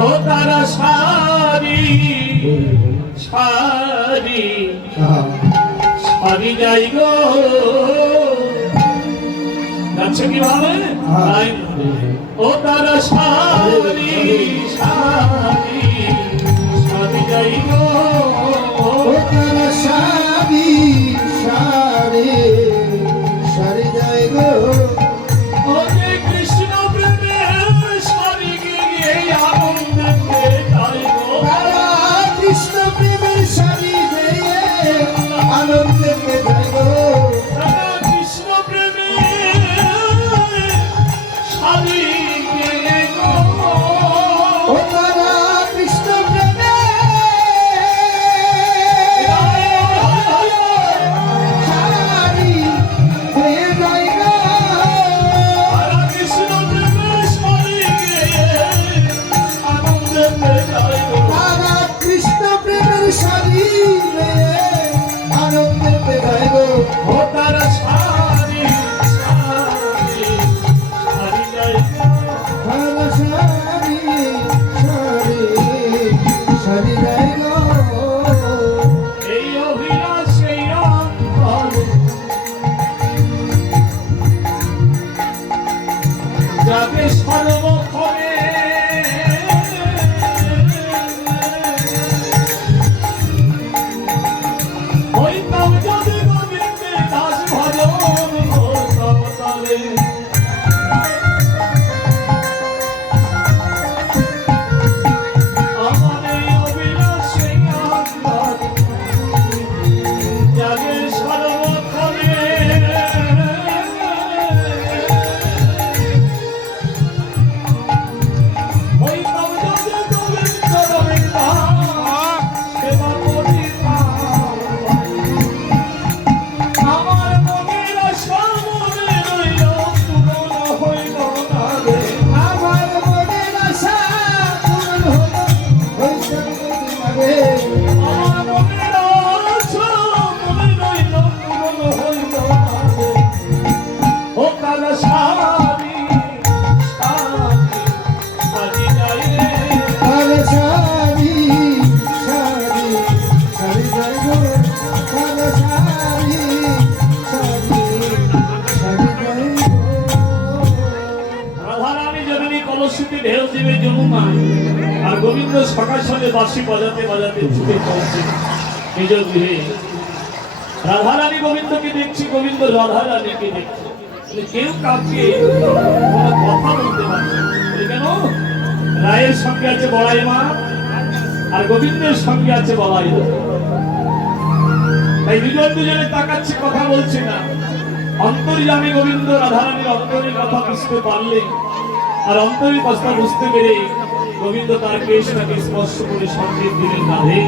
ও তারা সারি সারি সারি যাই গো যাচ্ছে কিভাবে ও তারা সারি সারি সারি যাই গো ও তারা সারি সারি সারি যাই গো ওরে কৃষ্ণ প্রেমে সারি গিয়ে আনন্দে যাই গো তারা কৃষ্ণ প্রেমের সারি গিয়ে আনন্দে যাই গো কৃষ্ণ প্রেমে সারি গিয়ে গো ও তারা কৃষ্ণ প্রেমে সারি গিয়ে যাই গো কৃষ্ণ প্রেমে সারি গিয়ে আনন্দে যাই গো তারা কৃষ্ণ প্রেমের সারি গিয়ে আনন্দে যাই গো ও তারা সারি সারি সারি যাই গো তারা সারি সারি সারি যাই গো এই অভিলাষ এই অন্তরে যাবে সর্বক্ষণে হইতাম যদি গোবিন্দের দাস ভজন করতাম তালে আমার এই অভিলাষ এই অন্তরে যাবে সর্বক্ষণে হইতাম যদি গোবিন্দের দাস সেবা করিতাম আমার মনের আশা মনে রইল পূরণ হইল না রে আমার মনের আশা পূরণ হলো হইছে তোমারে আমার মনের আশা মনে রইল পূরণ হইল না রে ও কালা সারি সারি সারি যাই রে তারে সারি সারি সারি যাই গো তারে সারি সারি সারি যাই গো রাধারানী জননী কলসিতে ঢেউ দেবে যমুনা আর গোবিন্দ সকাল সঙ্গে বাঁশি বাজাতে বাজাতে ছুটে পৌঁছে নিজ গৃহে রাধারানী গোবিন্দকে দেখছি গোবিন্দ রাধারানীকে দেখছি কিন্তু কেউ কাউকে কোনো কথা বলতে পারছে না। বলে কেন রায়ের সঙ্গে আছে বড়াই মা আর গোবিন্দের সঙ্গে আছে বলাই মা। তাই দুজন দুজনে তাকাচ্ছে কথা বলছে না অন্তর্যামী গোবিন্দ রাধারানীর অন্তরের কথা বুঝতে পারলে আর অন্তরের কথা বুঝতে পেরে গোবিন্দ তার কেশটাকে স্পর্শ করে সঙ্গে দিলেন রাধে